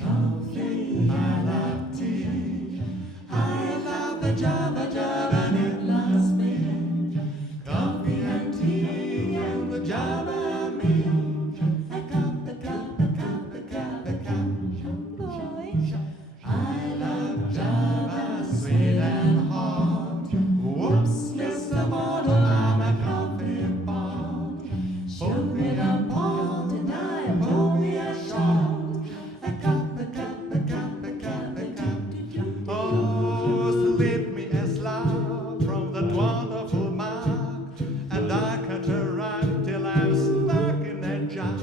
coffee, I love tea, I love the Java Java and it loves me. Coffee and tea and the Java and me. A cup, a cup, a cup, a cup, a cup. Boy, I love Java, sweet and hot. Whoops, Mr. Model, I'm a coffee pot. Pour me a pot and I pour me a shot. A cup, a cup, a cup, a cup, a cup. Oh, slip me a slab from that wonderful mug, and I cut her right till I'm stuck in that jug.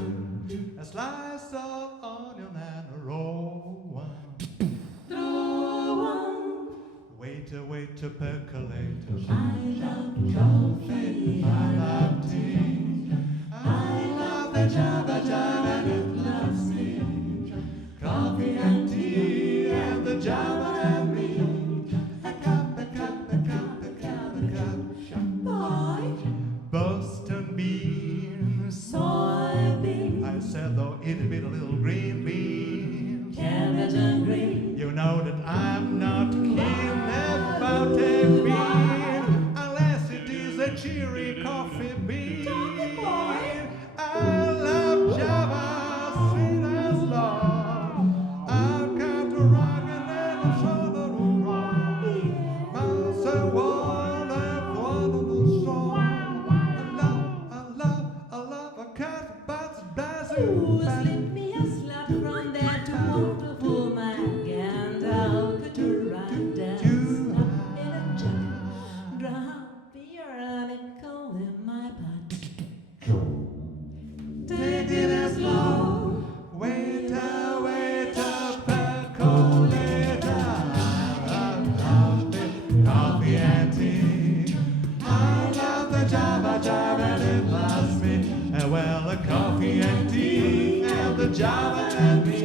A slice of onion and a raw one. Throw one. Wait to percolate. I love coffee, I love tea, I love the Java Java and it loves me. Coffee and tea and the Java and me. A cup, a cup, a cup, a cup, a cup. Boy, Boston beans, soybeans. I said though it'll be a little green bean. Carrot and green. You know that I'm not keen about a bean unless it is a cheery coffee bean. I love Java, sweet as love. I've got a rock and then a shoulder to rock. But so wonderful song. I love a cat, but Ooh, slip me a slap from that wonderful mag, and I'll put her right down. In a jug, drop beer and a coal in my butt. take it as slow. Waiter, percolator. Coffee and tea. I love the Java Java and it loves me. Well, the coffee and tea and the Java and me.